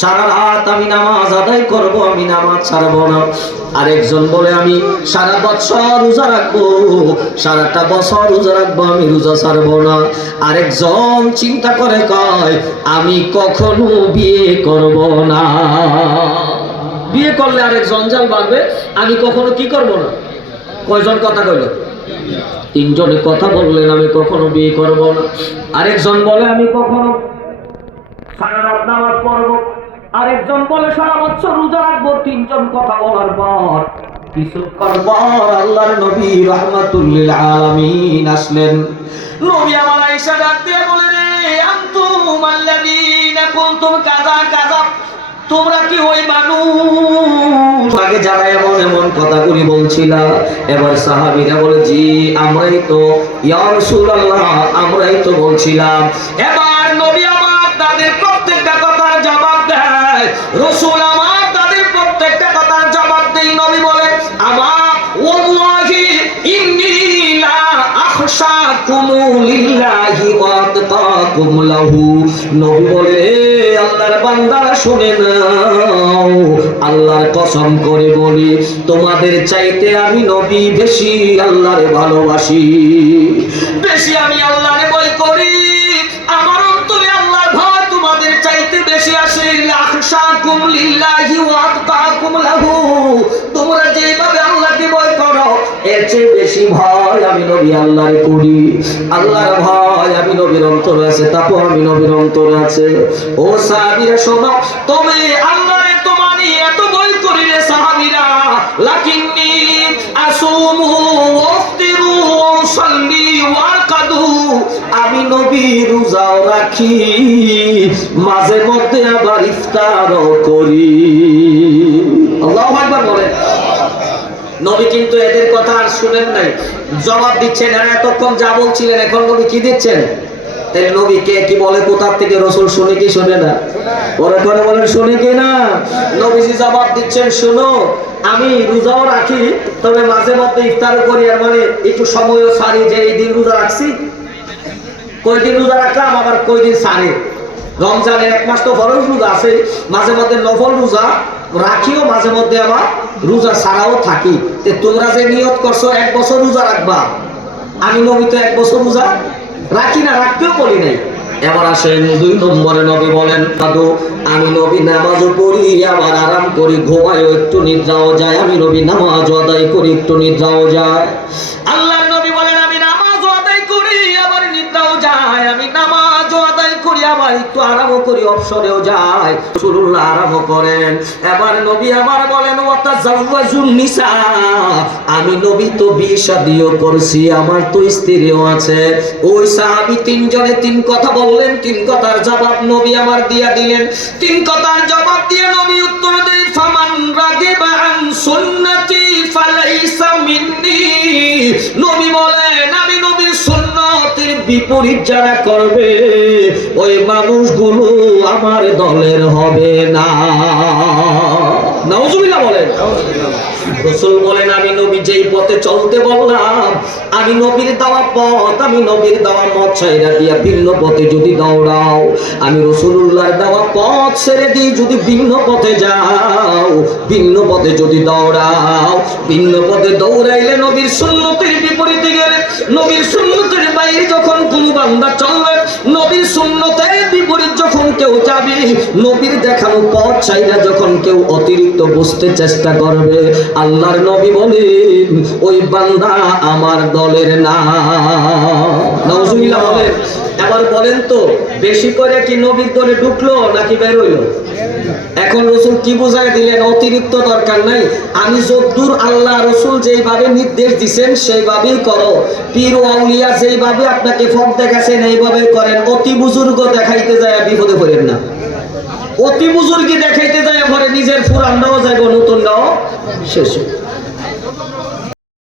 সারা রাত আমি নামাজ আদায় করব, আমি নামাজ ছাড়বো না। আরেকজন বলে, আমি সারা বছর রোজা রাখব, সারাটা বছর রোজা রাখব, আমি রোজা ছাড়বো না। আরেকজন চিন্তা করে কয়, আমি কখনো বিয়ে করব না। বিয়ে করলে আরেক জঞ্জাল বাড়বে আমি কখনো কি করব না? কয়জন কথা কইল? তিনজনে কথা বললেন, আমি কখনো বিয়ে করব না। আরেকজন বলে, আমি কখনো সারা রাত নামাজ পড়ব। আরেকজন বলে, সারা বছর রোজা রাখব, তিনজন কথা বলার পর। কিছুক্ষণ পর নবী রহমাতুল্লিল আলামিন আসলেন। নবী আমার ডাক দিয়ে তোমরা কি ওই মানুষ? আগে যারা এমন এমন কথাগুলি বলছিলা, এবার সাহাবীরা বলে, জি, আমরাই তো, ইয়া রাসূলুল্লাহ, আমরাই তো বলছিলাম। এবার নবী আমার তাদের প্রত্যেকটা রসুল আমার তাদের প্রত্যেকটা কথার জবাব দেই নবী বলে আমার ওয়াল্লাহি ইন্নী আখশাকুম লিল্লাহি ওয়া আতকাকুম লাহু। নবী বলে, আল্লাহর বান্দারা শুনে নাও, আল্লাহর কসম করে বলি, তোমাদের চাইতে আমি নবী বেশি আল্লাহরে ভালোবাসি। বেশি আমি আল্লাহরে বই করি। চেয়ে বেশি ভয় আমি নবী আল্লাহরে করি আল্লাহর ভয় আমি নবীর অন্তরে আছে আমি নবীর অন্তরে আছে। ও শোনো তুমি আল্লাহরে তোমারই এত সাহাবীরা। লাকিন্নি আসুমু ওয়ারকাদু। আমি নবী রাখি, মাঝে মধ্যে আবার ইফতারও করি। নবী কিন্তু এদের কথা আর শুনেন নাই। জবাব দিচ্ছেন, এরা এতক্ষণ যা বলছিলেন, এখন নবী কি দিচ্ছেন? তাহলে নবী কে কি বলে, কোথার থেকে রসুল শুনে কি শুনে না? বলেন, শুনে কি না? নবীজি জবাব দিচ্ছেন, শুনো, আমি রোজাও রাখি, তবে মাঝে মধ্যে ইফতারও করি, আর মানে একটু সময়ও সারি যে এই দিন রোজা রাখছি, কয়দিন রোজা রাখলাম, আবার কয়দিন সারে। রমজানের এক মাস তো ফরজ রোজা আছে, মাঝে মধ্যে নফল রোজা রাখিও মাঝে মধ্যে আবার রোজা ছাড়াও থাকি। তে তোমরা যে নিয়ত করছ, এক বছর রোজা রাখবা। আমি নবী তো এক বছর রোজা রাখি না, রাখতেও বলি নাই। এবার আসেন দুই নম্বরে নবী বলেন দাদু আমি নবী নামাজও পড়ি, আবার আরাম করি, ঘুমায়ও একটু নিদ্রাও যায়। আমি নবী নামাজ আদায় করি, একটু নিদ্রাও যায়। আল্লাহ নবী বলেন, আমি নামাজও আদায় করি, আবার নিদ্রাও যায়। আমি করি আবার একটু করি, অবসরেও আরামও করেন। এবার নবী আমার বলেন আমি নবী তো বিয়ে করছি, আমার তো স্ত্রীও আছে। ওই সাহাবী তিনজনে তিন কথা বললেন, তিন কথার জবাব নবী আমার দিয়া দিলেন। তিন কথার জবাব দিয়ে নবী উত্তর দেই ফামান রাগিবা আন বিপরীত করবে, ওই মানুষগুলো আমার দলের হবে না। বলেন। রসুল বলেন, আমি নবী যেই পথে চলতে বললাম, আমি নবীর দেওয়া পথ, আমি নবীর দেওয়া মত ছাইরা দিয়া ভিন্ন পথে যদি দৌড়াও, আমি রসুল্লাহর দেওয়া পথ ছেড়ে দিই যদি ভিন্ন পথে যাও, ভিন্ন পথে যদি দৌড়াও, ভিন্ন পথে দৌড়াইলে নবীর সুন্নতের বিপরীতে গেলে, নবীর সুন্নতের বান্দা চলবে নবীর সুন্নতের বিপরীত যখন কেউ যাবে নবীর দেখানো পথ চাইরা যখন কেউ অতিরিক্ত বুঝতে চেষ্টা করবে আল্লাহর নবী বলেন ওই বান্দা আমার দলের না। নজুবিল্লাহ বলেন এবার বলেন তো, বেশি করে কি নবীর দলে ঢুকলো নাকি বের হইল এখন রসুল কি বোঝায় দিলেন? অতিরিক্ত দরকার নাই। আমি যদ্দূর আল্লাহ রসুল যেইভাবে নির্দেশ দিছেন, সেইভাবেই করো। পীর আউলিয়া যেইভাবে আপনাকে ফক দেখাছেন, এইভাবে করেন। অতি বুজুর্গ দেখাইতে যায় বিপদে পড়েন না। অতি বুজুর্গি দেখাইতে যায় পরে নিজের ফুরানটাও যাইব নতুনটাও শেষ।